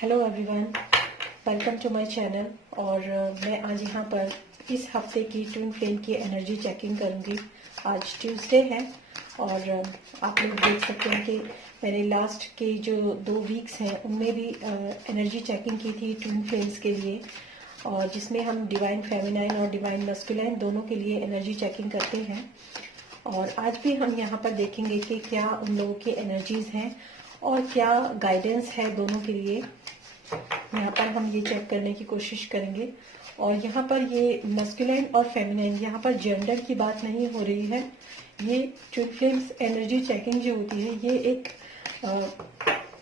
Hello everyone, welcome to my channel. और मैं आज यहाँ पर इस हफ्ते की ट्विन फ्लेम की एनर्जी चेकिंग करूँगी। आज ट्यूसडे है और आप लोग देख सकते हैं कि मैंने लास्ट के जो 2 वीक्स हैं उनमें भी एनर्जी चेकिंग की थी ट्विन फ्लेम्स के लिए, और जिसमें हम डिवाइन फेमिनाइन और डिवाइन मस्कुलाइन दोनों के लिए एनर्जी चेकिंग करते हैं। और आज भी हम यहाँ पर देखेंगे कि क्या उन लोगों की एनर्जीज हैं और क्या गाइडेंस है दोनों के लिए। यहाँ पर हम ये चेक करने की कोशिश करेंगे। और यहाँ पर ये मस्कुलाइन और फेमिनाइन, यहाँ पर जेंडर की बात नहीं हो रही है। ये ट्विन फ्लेम्स एनर्जी चेकिंग जो होती है ये एक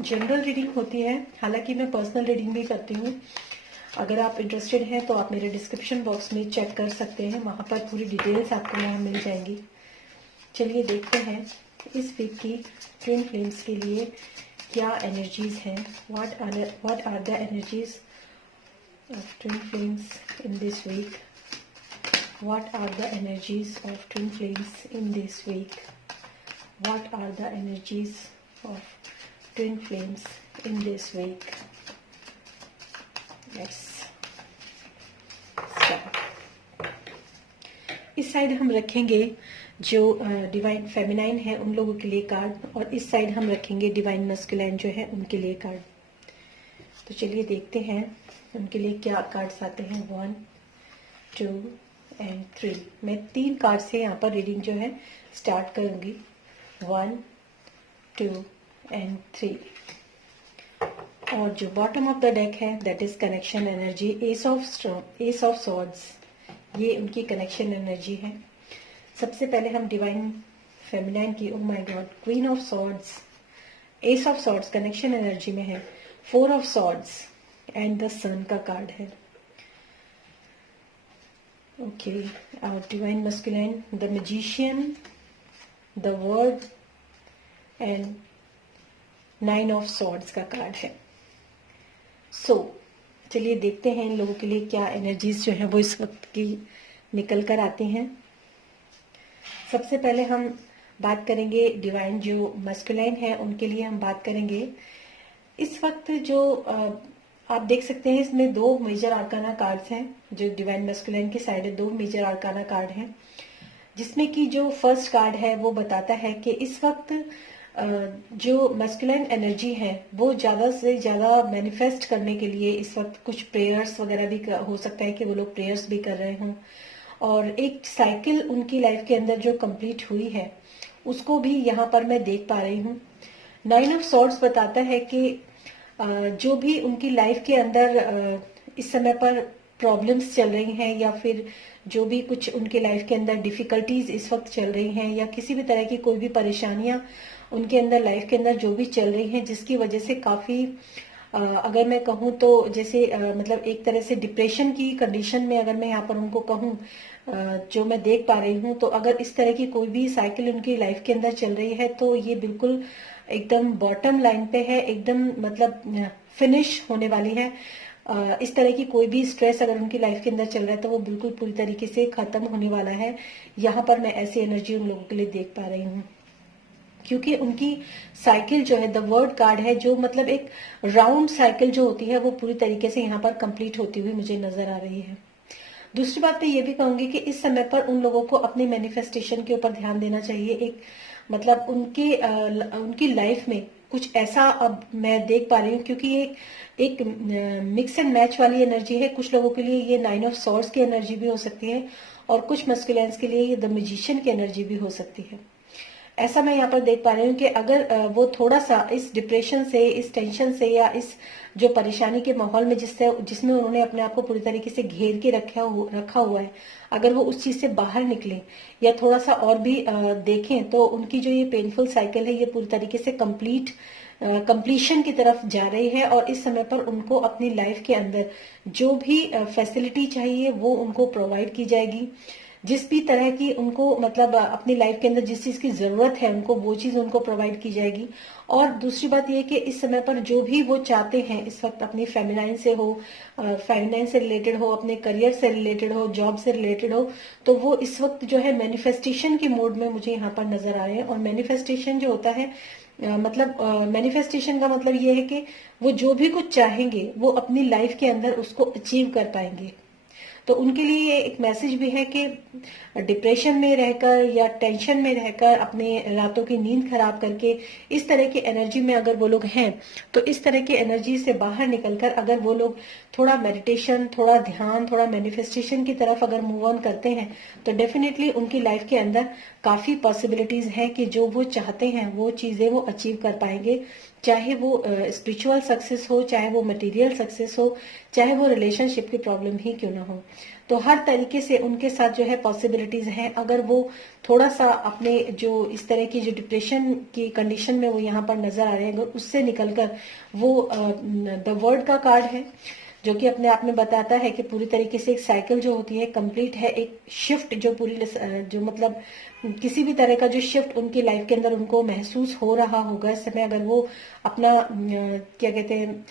जनरल रीडिंग होती है। हालांकि मैं पर्सनल रीडिंग भी करती हूँ। अगर आप इंटरेस्टेड हैं तो आप मेरे डिस्क्रिप्शन बॉक्स में चेक कर सकते हैं, वहाँ पर पूरी डिटेल्स आपको वहाँ मिल जाएंगी। चलिए देखते हैं इस वीक की ट्विन फ्लेम्स के लिए क्या एनर्जीज हैं। what are the energies of twin flames in this week? What are the energies of twin flames in this week? What are the energies of twin flames in this week? Let's start. इस side हम रखेंगे जो divine feminine है उन लोगों के लिए card, और इस साइड हम रखेंगे डिवाइन मस्कुलाइन जो है उनके लिए कार्ड। तो चलिए देखते हैं उनके लिए क्या कार्ड्स आते हैं। 1, 2 एंड 3। मैं 3 कार्ड से यहाँ पर रीडिंग जो है स्टार्ट करूंगी। 1, 2 एंड 3। और जो बॉटम ऑफ द डेक है that is connection energy, S of swords, ये उनकी कनेक्शन एनर्जी है। सबसे पहले हम डिवाइन फेमिनाइन की, oh my God, queen of swords, S of swords connection energy में है, 4 ऑफ सॉर्ड्स एंड द सन का कार्ड है। Okay, divine masculine, the magician, the word and 9 of swords का कार्ड है। चलिए देखते हैं इन लोगों के लिए क्या एनर्जीज जो है वो इस वक्त की निकल कर आती हैं। सबसे पहले हम बात करेंगे डिवाइन जो मस्कुलाइन है उनके लिए हम बात करेंगे। इस वक्त जो आप देख सकते हैं इसमें 2 मेजर आर्काना कार्ड्स हैं। जो डिवाइन मस्कुलाइन की साइड है 2 मेजर आर्काना कार्ड हैं, जिसमें कि जो फर्स्ट कार्ड है वो बताता है कि इस वक्त जो मस्कुलाइन एनर्जी है वो ज्यादा से ज्यादा मैनिफेस्ट करने के लिए इस वक्त कुछ प्रेयर्स वगैरह भी हो सकता है कि वो लोग प्रेयर्स भी कर रहे हों, और एक साइकिल उनकी लाइफ के अंदर जो कंप्लीट हुई है उसको भी यहाँ पर मैं देख पा रही हूँ। 9 ऑफ सॉर्ड्स बताता है कि जो भी उनकी लाइफ के अंदर इस समय पर प्रॉब्लम्स चल रही हैं, या फिर जो भी कुछ उनके लाइफ के अंदर डिफिकल्टीज इस वक्त चल रही हैं, या किसी भी तरह की कोई भी परेशानियां उनके अंदर लाइफ के अंदर जो भी चल रही हैं, जिसकी वजह से काफी अगर मैं कहूँ तो जैसे मतलब एक तरह से डिप्रेशन की कंडीशन में अगर मैं यहाँ पर उनको कहूँ जो मैं देख पा रही हूँ, तो अगर इस तरह की कोई भी साइकिल उनकी लाइफ के अंदर चल रही है तो ये बिल्कुल एकदम बॉटम लाइन पे है, एकदम मतलब फिनिश होने वाली है। इस तरह की कोई भी स्ट्रेस अगर उनकी लाइफ के अंदर चल रहा है तो वो बिल्कुल पूरी तरीके से खत्म होने वाला है। यहाँ पर मैं ऐसी एनर्जी उन लोगों के लिए देख पा रही हूँ, क्योंकि उनकी साइकिल जो है द वर्ड कार्ड है, जो मतलब एक राउंड साइकिल जो होती है वो पूरी तरीके से यहाँ पर कंप्लीट होती हुई मुझे नजर आ रही है। दूसरी बात मैं ये भी कहूंगी कि इस समय पर उन लोगों को अपने मैनिफेस्टेशन के ऊपर ध्यान देना चाहिए। एक मतलब उनकी लाइफ में कुछ ऐसा अब मैं देख पा रही हूँ, क्योंकि एक मिक्स एंड मैच वाली एनर्जी है। कुछ लोगों के लिए ये 9 ऑफ सॉर्ड्स की एनर्जी भी हो सकती है, और कुछ मस्कुलाइन्स के लिए ये द मैजिशियन की एनर्जी भी हो सकती है। ऐसा मैं यहाँ पर देख पा रही हूँ कि अगर वो थोड़ा सा इस डिप्रेशन से, इस टेंशन से, या इस जो परेशानी के माहौल में जिसमें उन्होंने अपने आप को पूरी तरीके से घेर के रखा हुआ है, अगर वो उस चीज से बाहर निकले या थोड़ा सा और भी देखें, तो उनकी जो ये पेनफुल साइकिल है ये पूरी तरीके से कंप्लीशन की तरफ जा रही है। और इस समय पर उनको अपनी लाइफ के अंदर जो भी फैसिलिटी चाहिए वो उनको प्रोवाइड की जाएगी। जिस भी तरह की उनको मतलब अपनी लाइफ के अंदर जिस चीज की जरूरत है उनको वो चीज उनको प्रोवाइड की जाएगी। और दूसरी बात ये कि इस समय पर जो भी वो चाहते हैं इस वक्त अपनी फेमिनाइन से हो, फेमिनाइन से रिलेटेड हो, अपने करियर से रिलेटेड हो, जॉब से रिलेटेड हो, तो वो इस वक्त जो है मैनिफेस्टेशन के मोड में मुझे यहाँ पर नजर आ रहे हैं। और मैनिफेस्टेशन जो होता है मतलब मैनिफेस्टेशन का मतलब ये है कि वो जो भी कुछ चाहेंगे वो अपनी लाइफ के अंदर उसको अचीव कर पाएंगे। तो उनके लिए ये एक मैसेज भी है कि डिप्रेशन में रहकर या टेंशन में रहकर अपने रातों की नींद खराब करके इस तरह की एनर्जी में अगर वो लोग हैं, तो इस तरह की एनर्जी से बाहर निकलकर अगर वो लोग थोड़ा मेडिटेशन, थोड़ा ध्यान, थोड़ा मैनिफेस्टेशन की तरफ अगर मूव ऑन करते हैं, तो डेफिनेटली उनकी लाइफ के अंदर काफी पॉसिबिलिटीज हैं कि जो वो चाहते हैं वो चीजें वो अचीव कर पाएंगे। चाहे वो स्पिरिचुअल सक्सेस हो, चाहे वो मटेरियल सक्सेस हो, चाहे वो रिलेशनशिप की प्रॉब्लम ही क्यों ना हो। तो हर तरीके से उनके साथ जो है पॉसिबिलिटीज हैं। अगर वो थोड़ा सा अपने जो इस तरह की जो डिप्रेशन की कंडीशन में वो यहाँ पर नजर आ रहे हैं, अगर उससे निकलकर वो द वर्ड का कार्ड है जो कि अपने आप में बताता है कि पूरी तरीके से एक साइकिल जो होती है कंप्लीट है, एक शिफ्ट जो पूरी जो मतलब किसी भी तरह का जो शिफ्ट उनकी लाइफ के अंदर उनको महसूस हो रहा होगा इस समय, अगर वो अपना क्या कहते हैं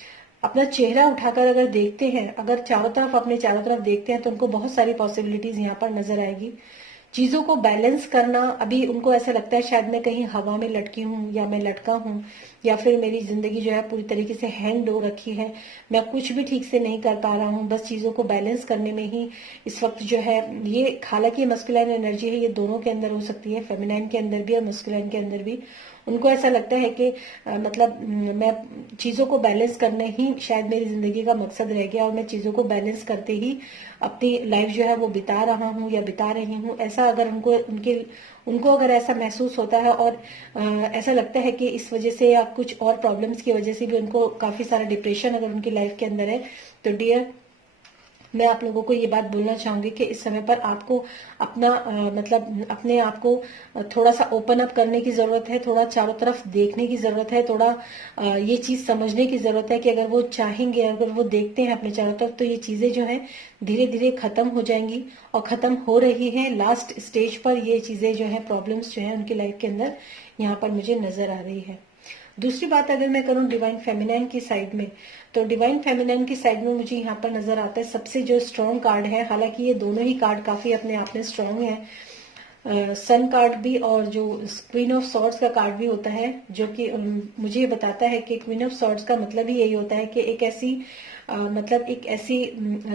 अपना चेहरा उठाकर अगर देखते हैं, अगर चारों तरफ अपने चारों तरफ देखते हैं, तो उनको बहुत सारी पॉसिबिलिटीज यहाँ पर नजर आएगी। चीजों को बैलेंस करना, अभी उनको ऐसा लगता है शायद मैं कहीं हवा में लटकी हूँ या मैं लटका हूँ, या फिर मेरी जिंदगी जो है पूरी तरीके से हैंग हो रखी है, मैं कुछ भी ठीक से नहीं कर पा रहा हूँ, बस चीजों को बैलेंस करने में ही इस वक्त जो है ये, हालांकि मस्कुलाइन एनर्जी है, ये दोनों के अंदर हो सकती है, फेमिनाइन के अंदर भी और मस्कुलाइन के अंदर भी। उनको ऐसा लगता है कि मतलब मैं चीजों को बैलेंस करना ही शायद मेरी जिंदगी का मकसद रह गया, और मैं चीजों को बैलेंस करते ही अपनी लाइफ जो है वो बिता रहा हूँ या बिता रही हूँ। ऐसा अगर उनको अगर ऐसा महसूस होता है, और ऐसा लगता है कि इस वजह से या कुछ और प्रॉब्लम्स की वजह से भी उनको काफी सारा डिप्रेशन अगर उनकी लाइफ के अंदर है, तो डियर मैं आप लोगों को ये बात बोलना चाहूंगी कि इस समय पर आपको अपना मतलब अपने आप को थोड़ा सा ओपन अप करने की जरूरत है, थोड़ा चारों तरफ देखने की जरूरत है, थोड़ा ये चीज समझने की जरूरत है कि अगर वो चाहेंगे, अगर वो देखते हैं अपने चारों तरफ, तो ये चीजें जो है धीरे धीरे खत्म हो जाएंगी और खत्म हो रही है। लास्ट स्टेज पर ये चीजें जो है, प्रॉब्लम्स जो है उनकी लाइफ के अंदर यहाँ पर मुझे नजर आ रही है। दूसरी बात अगर मैं करूं डिवाइन फेमिनाइन की साइड में, तो डिवाइन फेमिनाइन की साइड में मुझे यहाँ पर नजर आता है सबसे जो स्ट्रॉन्ग कार्ड है, हालांकि ये दोनों ही कार्ड काफी अपने आप में स्ट्रॉन्ग है, सन कार्ड भी और जो क्वीन ऑफ सॉर्ड्स का कार्ड भी होता है, जो कि मुझे ये बताता है कि क्वीन ऑफ सॉर्ड्स का मतलब ही यही होता है कि एक ऐसी मतलब एक ऐसी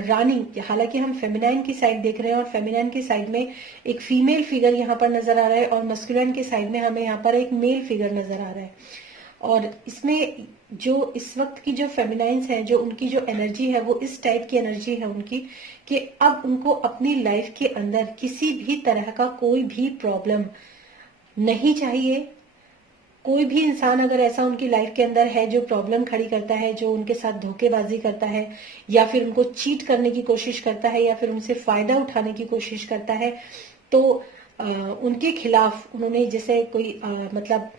रानी, हालांकि हम फेमिनाइन की साइड देख रहे हैं और फेमिनाइन की साइड में एक फीमेल फिगर यहाँ पर नजर आ रहा है, और मस्कुलिन की साइड में हमें यहाँ पर एक मेल फिगर नजर आ रहा है। और इसमें जो इस वक्त की जो फेमिनाइंस है, जो उनकी जो एनर्जी है वो इस टाइप की एनर्जी है उनकी, कि अब उनको अपनी लाइफ के अंदर किसी भी तरह का कोई भी प्रॉब्लम नहीं चाहिए। कोई भी इंसान अगर ऐसा उनकी लाइफ के अंदर है जो प्रॉब्लम खड़ी करता है, जो उनके साथ धोखेबाजी करता है, या फिर उनको चीट करने की कोशिश करता है, या फिर उनसे फायदा उठाने की कोशिश करता है, तो उनके खिलाफ उन्होंने जैसे कोई मतलब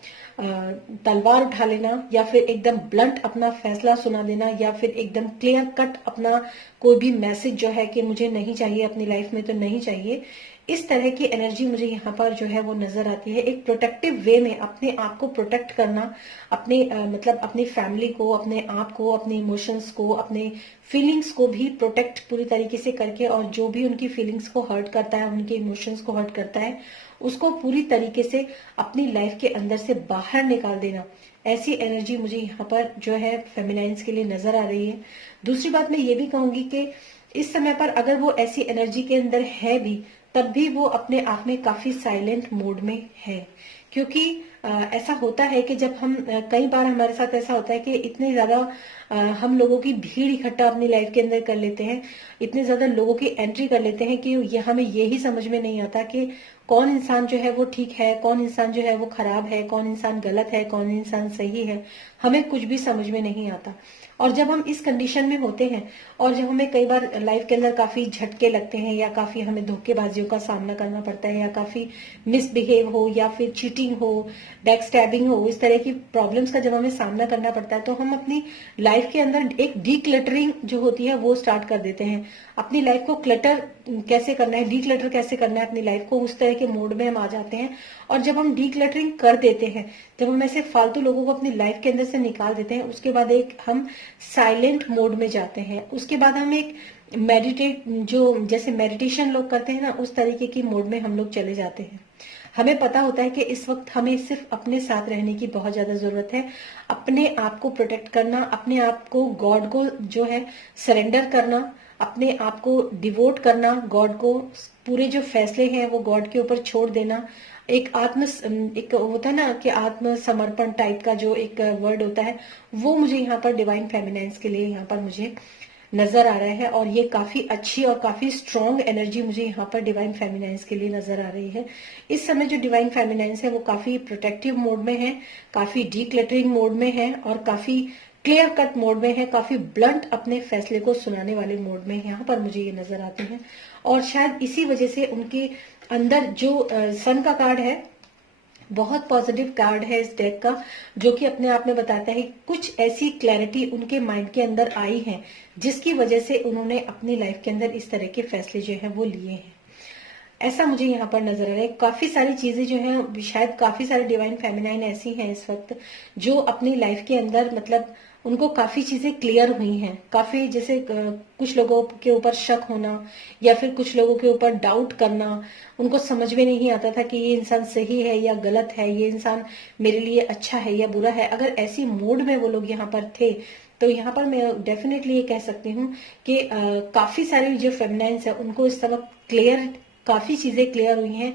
तलवार उठा लेना, या फिर एकदम ब्लंट अपना फैसला सुना देना, या फिर एकदम क्लियर कट अपना कोई भी मैसेज जो है कि मुझे नहीं चाहिए अपनी लाइफ में, तो नहीं चाहिए, इस तरह की एनर्जी मुझे यहाँ पर जो है वो नजर आती है। एक प्रोटेक्टिव वे में अपने आप को प्रोटेक्ट करना, अपने मतलब अपनी फैमिली को, अपने आप को, अपने इमोशंस को, अपने फीलिंग्स को भी प्रोटेक्ट पूरी तरीके से करके, और जो भी उनकी फीलिंग्स को हर्ट करता है, उनके इमोशंस को हर्ट करता है, उसको पूरी तरीके से अपनी लाइफ के अंदर से बाहर निकाल देना, ऐसी एनर्जी मुझे यहाँ पर जो है फेमिनाइंस के लिए नजर आ रही है। दूसरी बात मैं ये भी कहूंगी कि इस समय पर अगर वो ऐसी एनर्जी के अंदर है भी, तब भी वो अपने आप में काफी साइलेंट मोड में है, क्योंकि ऐसा होता है कि जब हम कई बार हमारे साथ ऐसा होता है कि इतने ज्यादा हम लोगों की भीड़ इकट्ठा अपनी लाइफ के अंदर कर लेते हैं, इतने ज्यादा लोगों की एंट्री कर लेते हैं कि ये हमें यही समझ में नहीं आता कि कौन इंसान जो है वो ठीक है, कौन इंसान जो है वो खराब है, कौन इंसान गलत है, कौन इंसान सही है, हमें कुछ भी समझ में नहीं आता। और जब हम इस कंडीशन में होते हैं, और जब हमें कई बार लाइफ के अंदर काफी झटके लगते हैं, या काफी हमें धोखेबाजियों का सामना करना पड़ता है, या काफी मिसबिहेव हो, या फिर चीटिंग हो, बैक स्टैबिंग हो, इस तरह की प्रॉब्लम्स का जब हमें सामना करना पड़ता है, तो हम अपनी लाइफ के अंदर एक डीक्लटरिंग जो होती है वो स्टार्ट कर देते हैं। अपनी लाइफ को क्लटर कैसे करना है, डीक्लटर कैसे करना है अपनी लाइफ को, उस तरह के मोड में हम आ जाते हैं। और जब हम डीक्लटरिंग कर देते हैं, जब हम ऐसे फालतू लोगों को अपनी लाइफ के अंदर से निकाल देते हैं, उसके बाद एक हम साइलेंट मोड में जाते हैं। उसके बाद हम एक मेडिटेट, जो जैसे मेडिटेशन लोग करते हैं ना, उस तरीके की मोड में हम लोग चले जाते हैं। हमें पता होता है कि इस वक्त हमें सिर्फ अपने साथ रहने की बहुत ज्यादा जरूरत है, अपने आप को प्रोटेक्ट करना, अपने आप को गॉड को जो है सरेंडर करना, अपने आप को डिवोट करना गॉड को, पूरे जो फैसले हैं वो गॉड के ऊपर छोड़ देना। एक होता है ना कि आत्म समर्पण टाइप का जो एक वर्ड होता है, वो मुझे यहाँ पर डिवाइन फेमिनाइंस के लिए यहाँ पर मुझे नजर आ रहा है। और ये काफी अच्छी और काफी स्ट्रॉन्ग एनर्जी मुझे यहाँ पर डिवाइन फेमिनाइंस के लिए नजर आ रही है। इस समय जो डिवाइन फेमिनाइंस है वो काफी प्रोटेक्टिव मोड में है, काफी डीक्लटरिंग मोड में है और काफी क्लियर कट मोड में है, काफी ब्लंट अपने फैसले को सुनाने वाले मोड में यहाँ पर मुझे ये नजर आते हैं। और शायद इसी वजह से उनके अंदर जो सन का कार्ड है बहुत पॉजिटिव कार्ड है इस डेक का, जो कि अपने आप में बताता है कुछ ऐसी क्लैरिटी उनके माइंड के अंदर आई है जिसकी वजह से उन्होंने अपनी लाइफ के अंदर इस तरह के फैसले जो है वो लिए हैं। ऐसा मुझे यहाँ पर नजर आ रहा है। काफी सारी चीजें जो हैं, शायद काफी सारे डिवाइन फेमिनाइन ऐसी हैं इस वक्त जो अपनी लाइफ के अंदर मतलब उनको काफी चीजें क्लियर हुई हैं। काफी जैसे कुछ लोगों के ऊपर शक होना या फिर कुछ लोगों के ऊपर डाउट करना, उनको समझ में नहीं आता था कि ये इंसान सही है या गलत है, ये इंसान मेरे लिए अच्छा है या बुरा है। अगर ऐसी मूड में वो लोग यहाँ पर थे तो यहाँ पर मैं डेफिनेटली ये कह सकती हूँ कि काफी सारी जो फेमिनाइंस है उनको इस समय काफी चीजें क्लियर हुई हैं।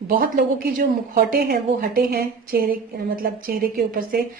बहुत लोगों की जो मुखौटे हैं वो हटे हैं चेहरे, मतलब चेहरे के ऊपर से।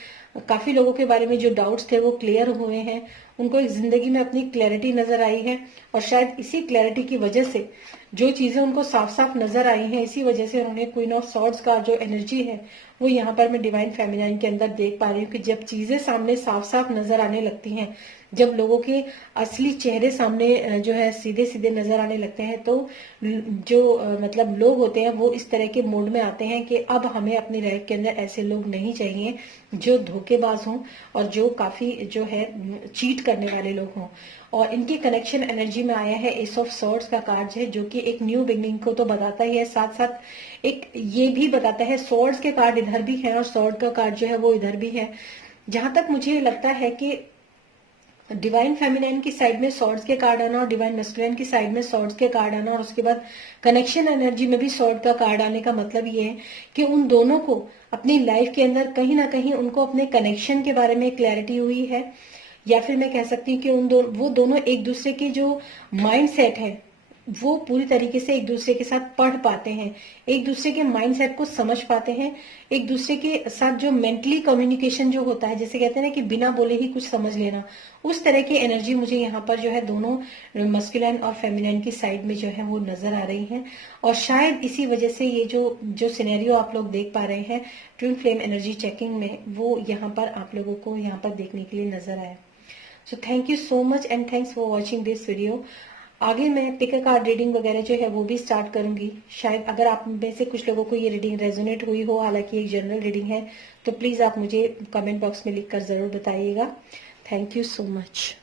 काफी लोगों के बारे में जो डाउट्स थे वो क्लियर हुए हैं, उनको एक जिंदगी में अपनी क्लैरिटी नजर आई है। और शायद इसी क्लैरिटी की वजह से जो चीजें उनको साफ साफ नजर आई हैं, इसी वजह से उन्होंने क्वीन ऑफ सॉर्ड्स का जो एनर्जी है वो यहाँ पर मैं डिवाइन फेमिनाइन के अंदर देख पा रही हूँ कि जब चीजें सामने साफ साफ नजर आने लगती हैं, जब लोगों के असली चेहरे सामने जो है सीधे सीधे नजर आने लगते हैं, तो जो मतलब लोग होते हैं वो इस तरह के मोड में आते हैं कि अब हमें अपनी लाइफ के अंदर ऐसे लोग नहीं चाहिए जो धोखेबाज हों और जो काफी जो है चीट करने वाले लोग हों। और इनकी कनेक्शन एनर्जी में आया है एस ऑफ सॉर्ड्स का कार्ड है, जो कि एक न्यू बिगनिंग को तो बताता ही है, साथ साथ एक ये भी बताता है। सॉर्ड्स के कार्ड इधर भी है और सॉर्ड का कार्ड जो है वो इधर भी है। जहां तक मुझे लगता है कि डिवाइन फेमिनाइन की साइड में सॉर्ड्स के कार्ड आना और डिवाइन मैस्कुलिन की साइड में सॉर्ड्स के कार्ड आना और उसके बाद कनेक्शन एनर्जी में भी सॉर्ड का कार्ड आने का मतलब ये है कि उन दोनों को अपनी लाइफ के अंदर कहीं ना कहीं उनको अपने कनेक्शन के बारे में क्लैरिटी हुई है, या फिर मैं कह सकती हूँ कि वो दोनों एक दूसरे के जो माइंड सेट है वो पूरी तरीके से एक दूसरे के साथ पढ़ पाते हैं, एक दूसरे के माइंड सेट को समझ पाते हैं, एक दूसरे के साथ जो मेंटली कम्युनिकेशन जो होता है, जैसे कहते हैं ना कि बिना बोले ही कुछ समझ लेना, उस तरह की एनर्जी मुझे यहाँ पर जो है दोनों मस्कुलिन और फेमिनाइन की साइड में जो है वो नजर आ रही है। और शायद इसी वजह से ये जो सिनेरियो आप लोग देख पा रहे हैं ट्विन फ्लेम एनर्जी चेकिंग में, वो यहाँ पर आप लोगों को यहाँ पर देखने के लिए नजर आया। So thank you so much and thanks for watching this video. आगे मैं पिक अ कार्ड रीडिंग वगैरह जो है वो भी स्टार्ट करूंगी। शायद अगर आप में से कुछ लोगों को ये रीडिंग रेजोनेट हुई हो, हालांकि एक जनरल रीडिंग है, तो प्लीज आप मुझे कमेंट बॉक्स में लिखकर जरूर बताइएगा। Thank you so much.